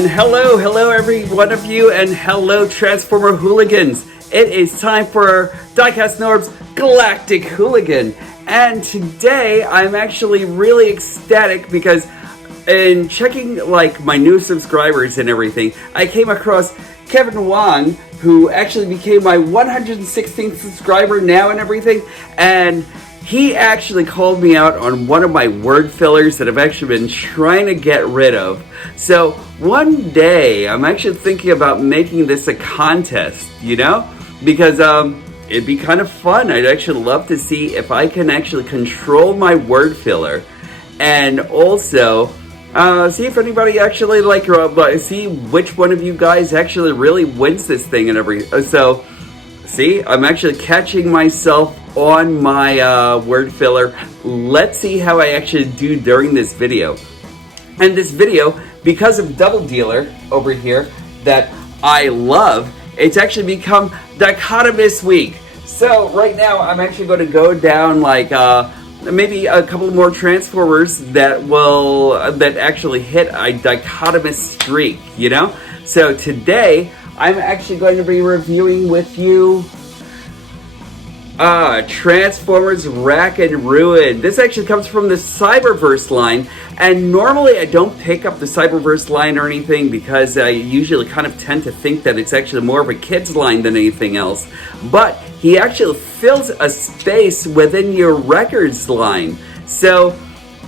And hello every one of you, and hello Transformer hooligans. It is time for DIECAST NORBZ Galactic Hooligan. And today I'm actually really ecstatic because in checking like my new subscribers and everything, I came across Kevin Wong, who actually became my 116th subscriber now and everything, and he actually called me out on one of my word fillers that I've actually been trying to get rid of. So one day I'm actually thinking about making this a contest, you know, because it'd be kind of fun. I'd actually love to see if I can actually control my word filler, and also see if anybody actually see which one of you guys actually really wins this thing and everything. So see, I'm actually catching myself on my word filler. Let's see how I actually do during this video. And this video, because of Double Dealer over here that I love, it's actually become Dichotomous week. So right now I'm actually going to go down like maybe a couple more Transformers that actually hit a Dichotomous streak, you know? So today I'm actually going to be reviewing with you Transformers Wreck and Ruin. This actually comes from the Cyberverse line, and normally I don't pick up the Cyberverse line or anything because I usually kind of tend to think that it's actually more of a kid's line than anything else. But he actually fills a space within your Wreckers line. So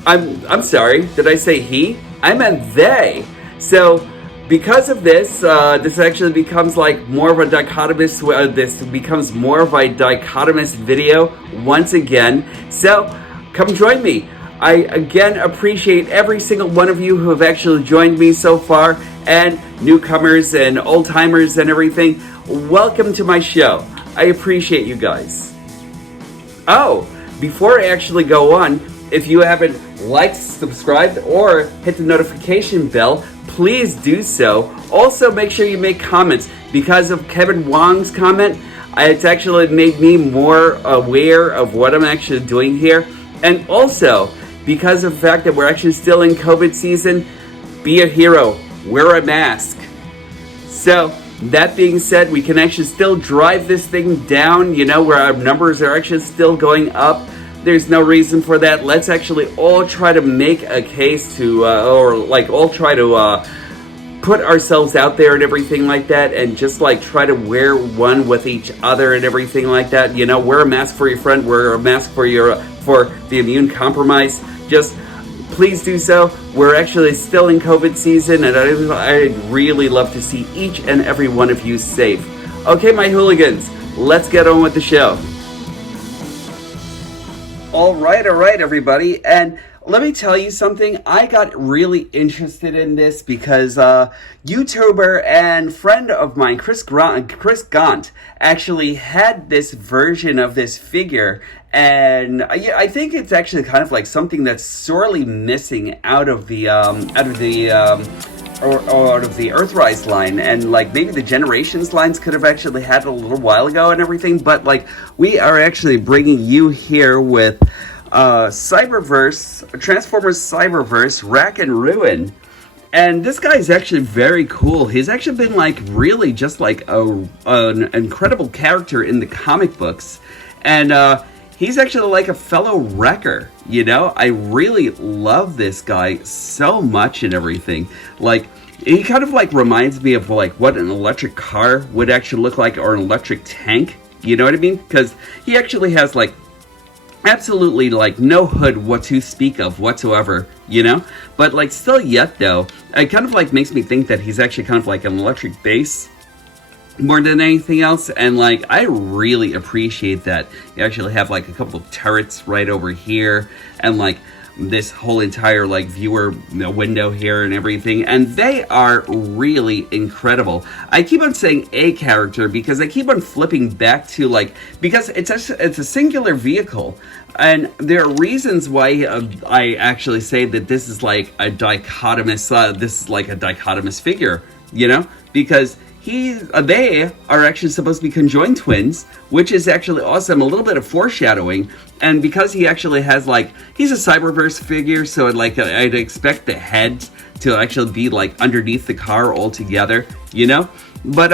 I'm sorry, did I say he? I meant they. So because of this, this actually becomes like more of a dichotomous. This becomes more of a dichotomous video once again. So come join me. I again appreciate every single one of you who have actually joined me so far, and newcomers and old timers and everything. Welcome to my show. I appreciate you guys. Oh, before I actually go on, if you haven't liked, subscribed, or hit the notification bell, please do so. Also, make sure you make comments. Because of Kevin Wong's comment, it's actually made me more aware of what I'm actually doing here. And also, because of the fact that we're actually still in COVID season, be a hero, wear a mask. So, that being said, we can actually still drive this thing down, you know, where our numbers are actually still going up. There's no reason for that. Let's actually all try to make a case to, all try to put ourselves out there and everything like that, and just like try to wear one with each other and everything like that. You know, wear a mask for your friend, wear a mask for the immune compromised. Just please do so. We're actually still in COVID season, and I'd really love to see each and every one of you safe. Okay, my hooligans, let's get on with the show. All right, everybody, and let me tell you something. I got really interested in this because YouTuber and friend of mine, Chris Gaunt, actually had this version of this figure, and I think it's actually kind of like something that's sorely missing out of the Earthrise line, and like maybe the Generations lines could have actually had it a little while ago and everything, but like we are actually bringing you here with Cyberverse, Transformers Cyberverse, Wreck and Ruin. And this guy is actually very cool. He's actually been like really just like an incredible character in the comic books, and he's actually like a fellow wrecker, you know? I really love this guy so much and everything. Like, he kind of like reminds me of like what an electric car would actually look like, or an electric tank, you know what I mean? Because he actually has like absolutely like no hood what to speak of whatsoever, you know? But like still yet though, it kind of like makes me think that he's actually kind of like an electric bass more than anything else, and like I really appreciate that you actually have like a couple of turrets right over here, and like this whole entire like viewer window here and everything, and they are really incredible. I keep on saying a character because I keep on flipping back to like, because it's a singular vehicle, and there are reasons why I actually say that this is like a dichotomous figure, you know, because they are actually supposed to be conjoined twins, which is actually awesome. A little bit of foreshadowing, and because he actually has like, he's a Cyberverse figure, so like I'd expect the heads to actually be like underneath the car altogether, you know. But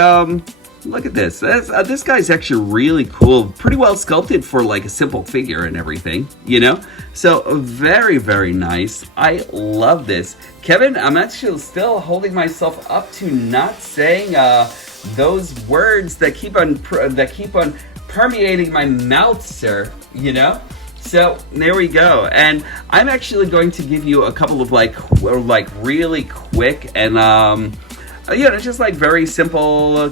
look at this. This guy's actually really cool, pretty well sculpted for like a simple figure and everything, you know. So very, very nice. I love this. Kevin, I'm actually still holding myself up to not saying those words that keep on permeating my mouth, sir, you know. So there we go, and I'm actually going to give you a couple of like really quick and just like very simple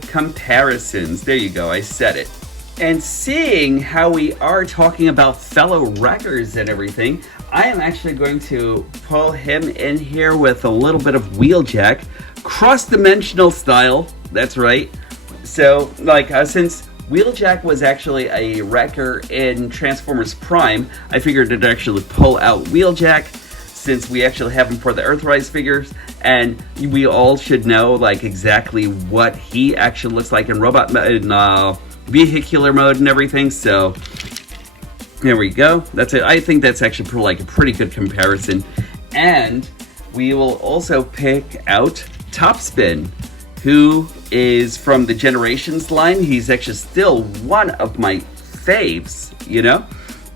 comparisons. There you go, I said it. And seeing how we are talking about fellow wreckers and everything, I am actually going to pull him in here with a little bit of Wheeljack, cross-dimensional style. That's right. So, like, since Wheeljack was actually a wrecker in Transformers Prime, I figured to actually pull out Wheeljack, since we actually have him for the Earthrise figures, and we all should know, like, exactly what he actually looks like in vehicular mode and everything. So, there we go. That's it. I think that's actually like a pretty good comparison. And we will also pick out Topspin, who is from the Generations line. He's actually still one of my faves, you know?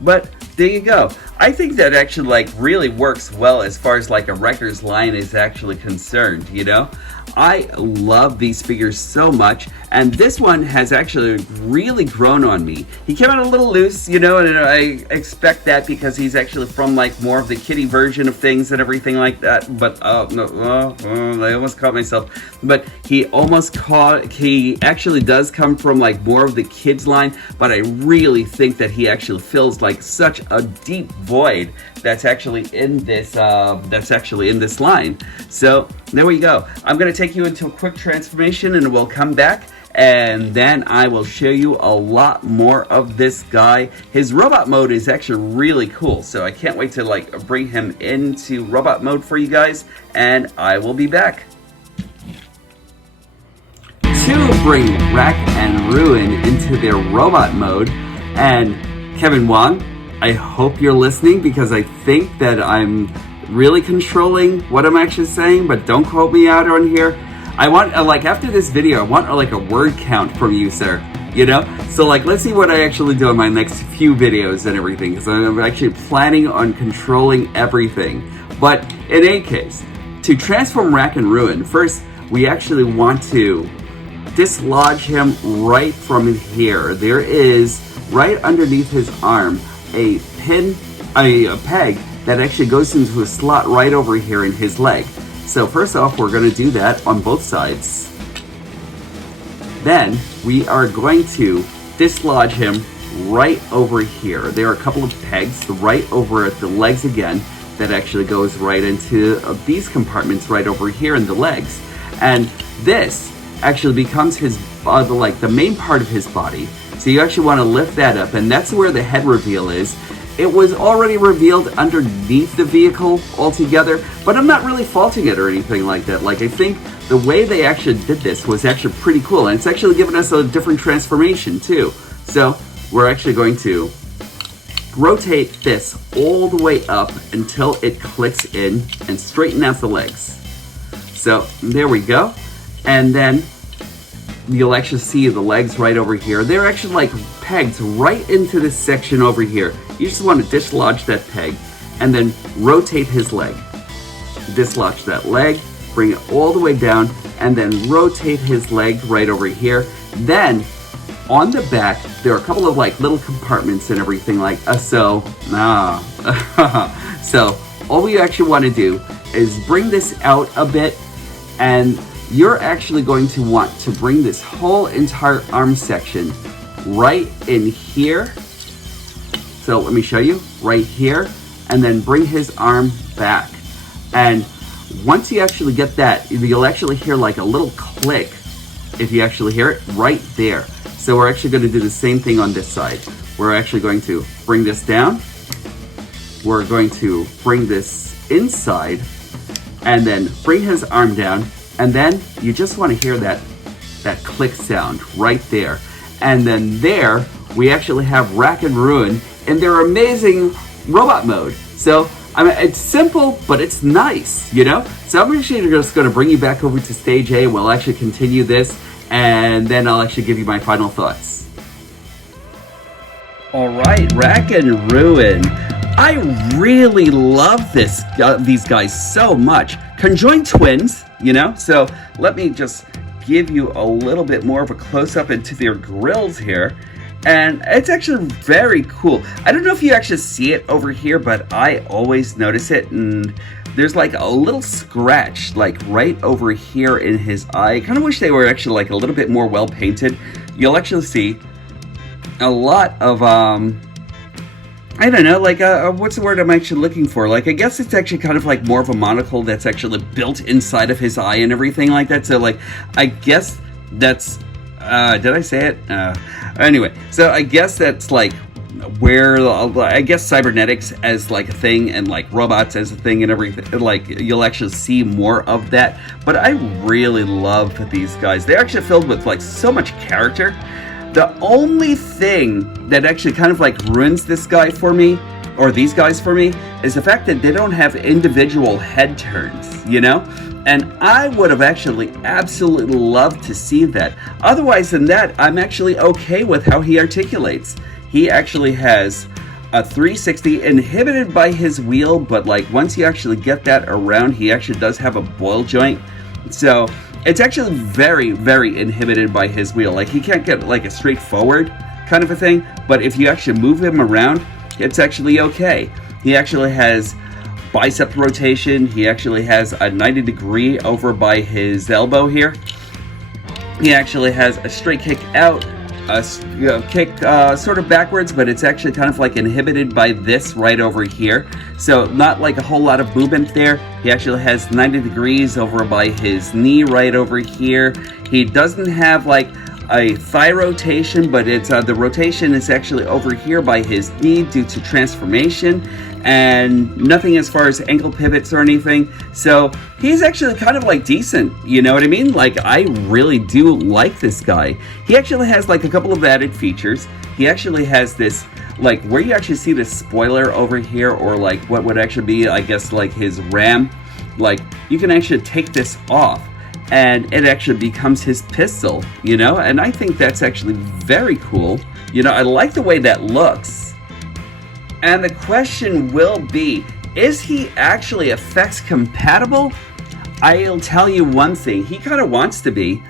But there you go. I think that actually like really works well as far as like a Wreckers line is actually concerned, you know? I love these figures so much, and this one has actually really grown on me. He came out a little loose, you know, and I expect that because he's actually from like more of the kiddie version of things and everything like that. But I almost caught myself. But he actually does come from like more of the kids line, but I really think that he actually fills like such a deep void that's actually in this line. So there we go. I'm going to take you into a quick transformation, and we'll come back, and then I will show you a lot more of this guy. His robot mode is actually really cool, so I can't wait to like bring him into robot mode for you guys, and I will be back. To bring Wreck and Ruin into their robot mode, and Kevin Wong, I hope you're listening, because I think that I'm really controlling what I'm actually saying, but don't quote me out on here. I want, like, after this video, I want, like, a word count from you, sir, you know? So, like, let's see what I actually do in my next few videos and everything, because I'm actually planning on controlling everything. But, in any case, to transform Wreck and Ruin, first, we actually want to dislodge him right from here. There is, right underneath his arm, a peg that actually goes into a slot right over here in his leg. So first off, we're going to do that on both sides. Then we are going to dislodge him right over here. There are a couple of pegs right over at the legs again that actually goes right into these compartments right over here in the legs. And this actually becomes his the main part of his body. So you actually want to lift that up, and that's where the head reveal is. It was already revealed underneath the vehicle altogether, but I'm not really faulting it or anything like that. Like, I think the way they actually did this was actually pretty cool, and it's actually given us a different transformation too. So we're actually going to rotate this all the way up until it clicks in and straighten out the legs. So there we go. And then you'll actually see the legs right over here. They're actually like pegged right into this section over here. You just want to dislodge that peg and then rotate his leg. Dislodge that leg, bring it all the way down, and then rotate his leg right over here. Then on the back, there are a couple of like little compartments and everything like so all we actually want to do is bring this out a bit, and you're actually going to want to bring this whole entire arm section right in here. So let me show you right here, and then bring his arm back. And once you actually get that, you'll actually hear like a little click, if you actually hear it, right there. So we're actually going to do the same thing on this side. We're actually going to bring this down. We're going to bring this inside, and then bring his arm down. And then you just want to hear that click sound right there. And then there, we actually have Wreck and Ruin in their amazing robot mode. So I mean, it's simple, but it's nice, you know? So I'm actually just going to bring you back over to stage A. We'll actually continue this, and then I'll actually give you my final thoughts. All right, Rack and Ruin. I really love these guys so much. Conjoined twins, you know? So let me just give you a little bit more of a close-up into their grills here. And it's actually very cool. I don't know if you actually see it over here, but I always notice it. And there's like a little scratch like right over here in his eye. I kind of wish they were actually like a little bit more well painted. You'll actually see a lot of, I don't know, like, what's the word I'm actually looking for? Like, I guess it's actually kind of like more of a monocle that's actually built inside of his eye and everything like that. So like, I guess that's, did I say it? Anyway, so I guess that's like where, I guess cybernetics as like a thing and like robots as a thing and everything, like you'll actually see more of that. But I really love these guys. They're actually filled with like so much character. The only thing that actually kind of like ruins this guy for me, or these guys for me, is the fact that they don't have individual head turns, you know? And I would have actually absolutely loved to see that. Otherwise than that, I'm actually okay with how he articulates. He actually has a 360 inhibited by his wheel, but like once you actually get that around, he actually does have a boil joint. So it's actually very, very inhibited by his wheel. Like he can't get like a straightforward kind of a thing, but if you actually move him around, it's actually okay. He actually has bicep rotation. He actually has a 90 degree over by his elbow here. He actually has a straight kick out, a kick sort of backwards, but it's actually kind of like inhibited by this right over here. So not like a whole lot of movement there. He actually has 90 degrees over by his knee right over here. He doesn't have like a thigh rotation, but it's the rotation is actually over here by his knee due to transformation, and nothing as far as ankle pivots or anything. So he's actually kind of like decent, you know what I mean? Like I really do like this guy. He actually has like a couple of added features. He actually has this, like where you actually see this spoiler over here, or like what would actually be, I guess, like his ram, like you can actually take this off and it actually becomes his pistol, you know? And I think that's actually very cool. You know, I like the way that looks. And the question will be, is he actually effects compatible? I'll tell you one thing, he kind of wants to be.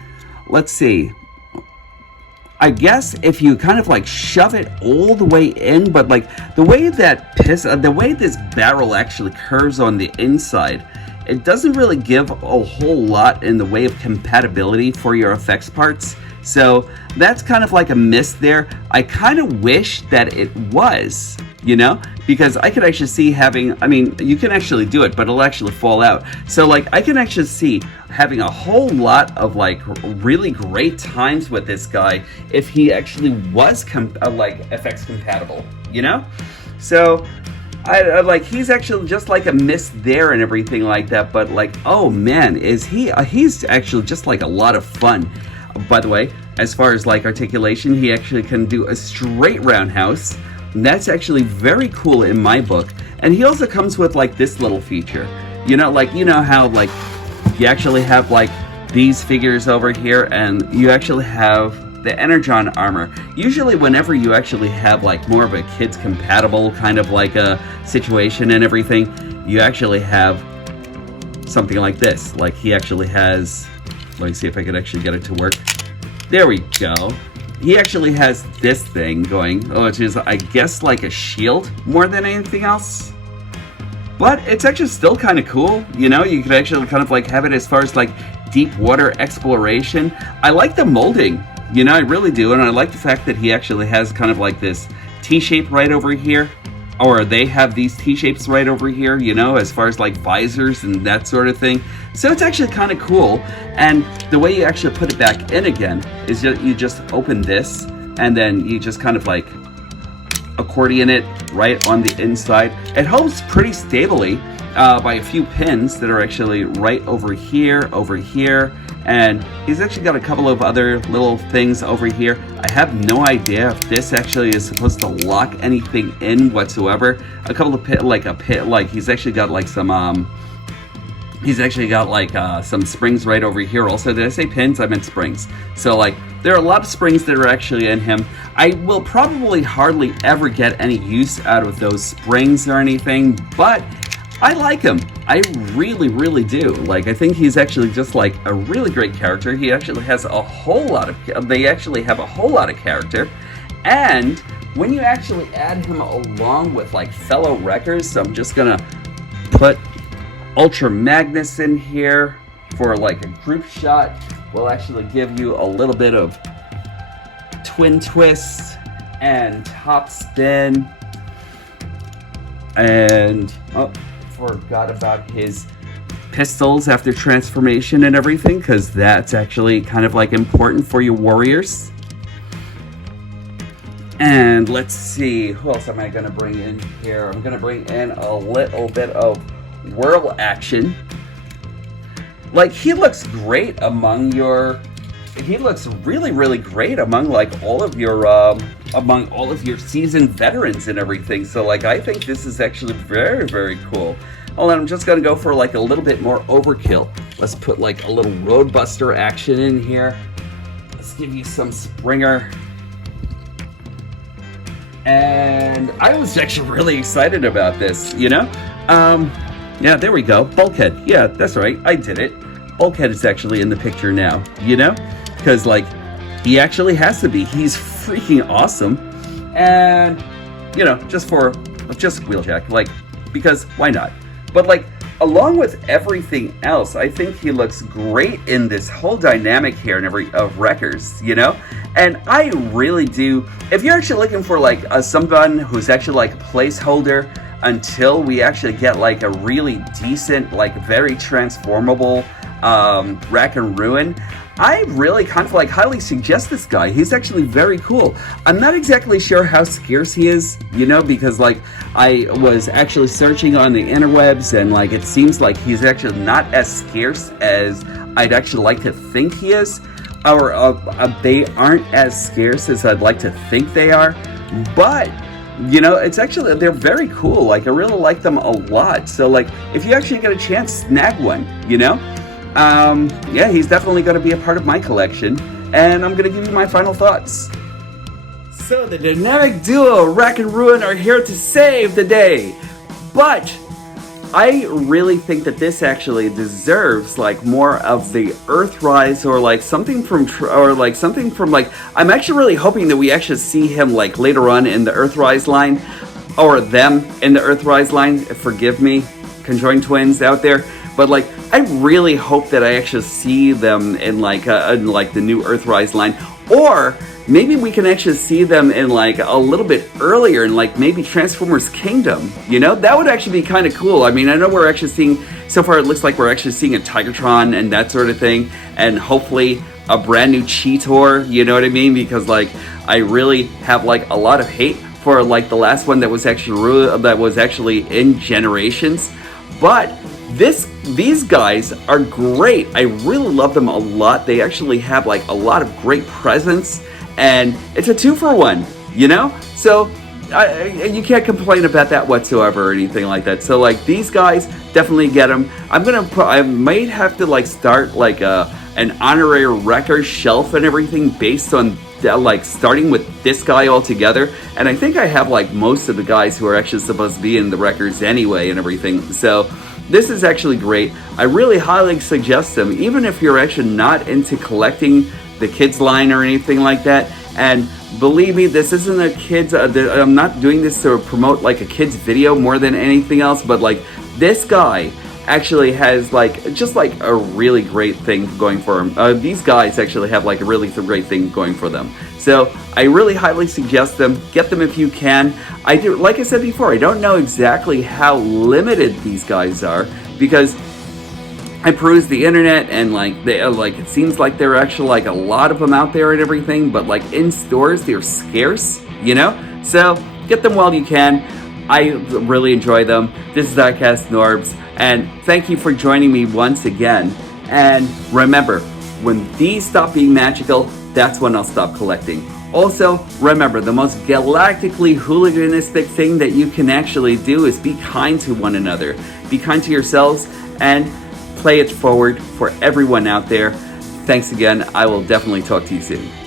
Let's see. I guess if you kind of like shove it all the way in, but like the way that the way this barrel actually curves on the inside, it doesn't really give a whole lot in the way of compatibility for your effects parts. So that's kind of like a miss there. I kind of wish that it was, you know, because I could actually see having, I mean, you can actually do it, but it'll actually fall out. So like I can actually see having a whole lot of like really great times with this guy if he actually was like FX compatible, you know? So I like, he's actually just like a miss there and everything like that, but like, oh man, is he's actually just like a lot of fun. By the way, as far as like articulation, he actually can do a straight roundhouse. And that's actually very cool in my book. And he also comes with like this little feature, you know, like, you know how like you actually have like these figures over here, and you actually have the Energon armor. Usually whenever you actually have like more of a kids compatible kind of like a situation and everything, you actually have something like this. Like he actually has, let me see if I could actually get it to work. There we go. He actually has this thing going, which is I guess like a shield more than anything else. But it's actually still kind of cool, you know, you could actually kind of like have it as far as like deep water exploration. I like the molding. You know, I really do, and I like the fact that he actually has kind of like this T-shape right over here, or they have these T-shapes right over here, you know, as far as like visors and that sort of thing. So it's actually kind of cool, and the way you actually put it back in again is you just open this, and then you just kind of like accordion it right on the inside. It holds pretty stably by a few pins that are actually right over here, And he's actually got a couple of other little things over here. I have no idea if this actually is supposed to lock anything in whatsoever. A couple of he's actually got like some some springs right over here. Also, did I say pins? I meant springs. So like there are a lot of springs that are actually in him. I will probably hardly ever get any use out of those springs or anything, but I like him. I really, really do. Like, I think he's actually just like a really great character. He actually has a whole lot of, they actually have a whole lot of character. And when you actually add him along with like fellow Wreckers, so I'm just gonna put Ultra Magnus in here for like a group shot. We'll actually give you a little bit of twin twists and top spin. And, oh, forgot about his pistols after transformation and everything, because that's actually kind of like important for you warriors. And let's see, who else am I going to bring in here? I'm going to bring in a little bit of whirl action. Like, he looks great among your, he looks really, really great among like all of your seasoned veterans and everything. So like, I think this is actually very, very cool. Hold on, I'm just gonna go for like a little bit more overkill. Let's put like a little roadbuster action in here. Let's give you some Springer. And I was actually really excited about this, you know? Yeah, there we go. Bulkhead. Yeah, that's right. I did it. Bulkhead is actually in the picture now, you know? Because, like, he actually has to be. He's freaking awesome. And, you know, just Wheeljack. Like, because why not? But, like, along with everything else, I think he looks great in this whole dynamic here of Wreckers, you know? And I really do. If you're actually looking for, like, someone who's actually, like, a placeholder until we actually get like a really decent, like very transformable Rack and Ruin, I really kind of like highly suggest this guy. He's actually very cool. I'm not exactly sure how scarce he is, you know, because like I was actually searching on the interwebs and like it seems like he's actually not as scarce as I'd actually like to think he is, or they aren't as scarce as I'd like to think they are, but you know, it's actually, they're very cool. Like, I really like them a lot. So, like, if you actually get a chance, snag one, you know? Yeah, he's definitely going to be a part of my collection. And I'm going to give you my final thoughts. So, the dynamic duo, Rack and Ruin, are here to save the day. But I really think that this actually deserves like more of the Earthrise or like something from like I'm actually really hoping that we actually see him like later on in the Earthrise line, or them in the Earthrise line. Forgive me, conjoined twins out there, but like I really hope that I actually see them in like the new Earthrise line, or maybe we can actually see them in like a little bit earlier in like maybe Transformers Kingdom, you know? That would actually be kind of cool. I mean, I know we're actually seeing, so far it looks like we're actually seeing a Tigertron and that sort of thing, and hopefully a brand new Cheetor, you know what I mean? Because like, I really have like a lot of hate for like the last one that was actually in Generations, but these guys are great. I really love them a lot. They actually have like a lot of great presence, and it's a 2-for-1, you know? So you can't complain about that whatsoever or anything like that. So like these guys, definitely get them. I might have to like start like an honorary Wrecker shelf and everything based on like starting with this guy altogether. And I think I have like most of the guys who are actually supposed to be in the Wreckers anyway and everything. So this is actually great. I really highly suggest them, even if you're actually not into collecting the kids line or anything like that. And believe me, this isn't a kids, I'm not doing this to promote like a kids video more than anything else, but like this guy actually has like just like a really great thing going for him. These guys actually have like a really great thing going for them. So I really highly suggest them. Get them if you can. Like I said before, I don't know exactly how limited these guys are, because I perused the internet and like it seems like there are actually like a lot of them out there and everything, but like in stores they're scarce, you know? So get them while you can. I really enjoy them. This is DIECAST NORBZ, and thank you for joining me once again. And remember, When these stop being magical, that's when I'll stop collecting. Also, remember, the most galactically hooliganistic thing that you can actually do is be kind to one another. Be kind to yourselves and play it forward for everyone out there. Thanks again. I will definitely talk to you soon.